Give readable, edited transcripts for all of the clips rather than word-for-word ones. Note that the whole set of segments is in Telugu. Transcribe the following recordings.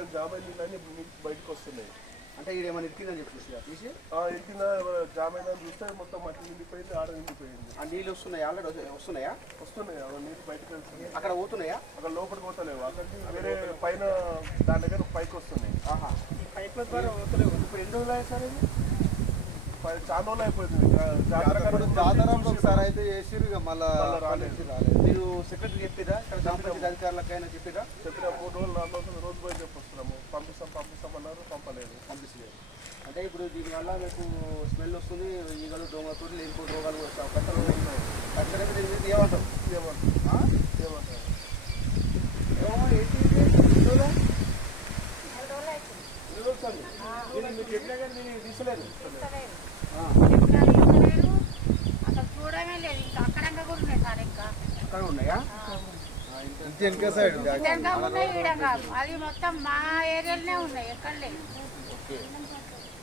మొత్తం జామ్ అయిందని బయటకు వస్తున్నాయి. అంటే ఇది ఏమైనా ఇరికిందని చెప్పేసి తీసి ఎక్కిన జామ్ అయిందని చూస్తే మొత్తం మట్టి నిండిపోయింది, ఆడ నిండిపోయింది. ఆ నీళ్ళు వస్తున్నాయా? ఆల్రెడీ వస్తున్నాయా? వస్తున్నాయి. నీళ్ళు బయటకు వెళ్తున్నాయి. అక్కడ పోతున్నాయా? అక్కడ లోపలికి పోతలేవు. అక్కడికి వేరే పైన దాని దగ్గర పైకి వస్తున్నాయి. ఆహా, పైపుల ద్వారా పోతలేవు. ఇప్పుడు ఎన్ని రోజులు అయ్యాయి సార్? ఇది చాలా రోజులు అయిపోయింది. జాతరంలో ఒకసారి అయితే చేసిరు, ఇక మళ్ళీ రాలేదు. మీరు సెక్రటరీ చెప్పిరా? ఇక్కడ గ్రామ పంచాయతీ అధికారులకైనా చెప్పిరా? చెప్పిన 3 రోజులు 4 రోజులు రోజు పోయి చెప్పొస్తున్నాము. పంపిస్తామన్నారు, పంపలేదు. పంపిస్తలేదు. అంటే ఇప్పుడు దీనివల్ల మీకు స్మెల్ వస్తుంది, ఈగలు దోమలతో లేనిపోతే రోగాలు వచ్చే అవకాశాలు ఉన్నాయి. ఖచ్చితంగా దీని మీద ఏమంటారు? మీకు చెప్పినా కానీ నేను తీసుకోలేదు. అక్కడ ఉన్నాయా? అది మొత్తం మా ఏరియాలోనే ఉన్నాయి, ఎక్కడ లేదు. ఓకే,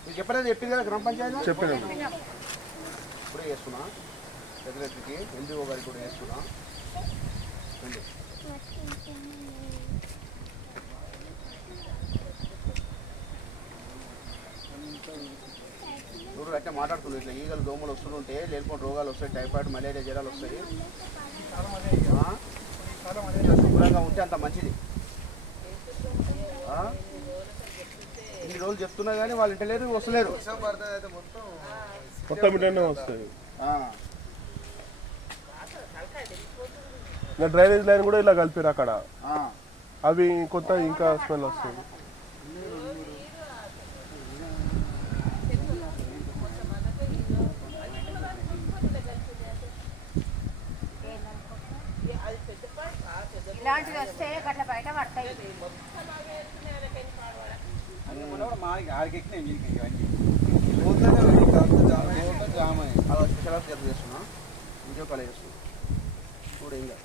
మీకు ఎప్పుడైనా చెప్పింది కదా గ్రామ పంచాయతీ? చెప్పినాము. ఇప్పుడే చేస్తున్నా, సెక్రటరీకి ఎన్జిఓ గారికి కూడా చేస్తున్నా. చూడు అయితే మాట్లాడుతున్నాడు, ఇట్లా ఈగలు దోమలు వస్తుంటే లేనిపోయిన రోగాలు వస్తాయి, టైఫాయిడ్, మలేరియా జ్వరాలు వస్తాయి. శుభ్రంగా ఉంటే అంత మంచిది. ఇన్ని రోజులు చెప్తున్నా కానీ వాళ్ళు ఇంటలేరు, వస్తలేరు. మొత్తం ఇంటనే వస్తాయి. డ్రైనేజ్ లైన్ కూడా ఇలా కలిపారు అక్కడ. అవి కొత్త ఇంకా స్మెల్ వస్తుంది. ఇలాంటివి వస్తే గట్ల బయట పడతాయి. చేస్తున్నా, వీడియో కాల్ చేస్తున్నా. చూడు ఇంకా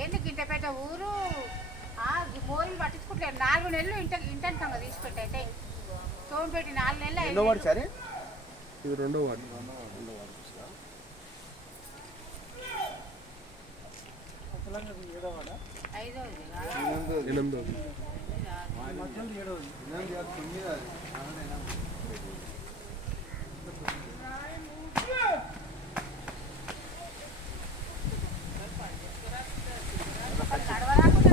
ఏంటి గింటపేట ఊరు బోర్లు పట్టించుకుంటలేదు. 4 నెలలు ఇంటంగా తీసిపెట్టయితే తోమిపెట్టి 4 నెలలు. ఎన్నో వాడు సరే? ఇది రెండో వాడు. ఎనిమిదోది. నడవరాకుండా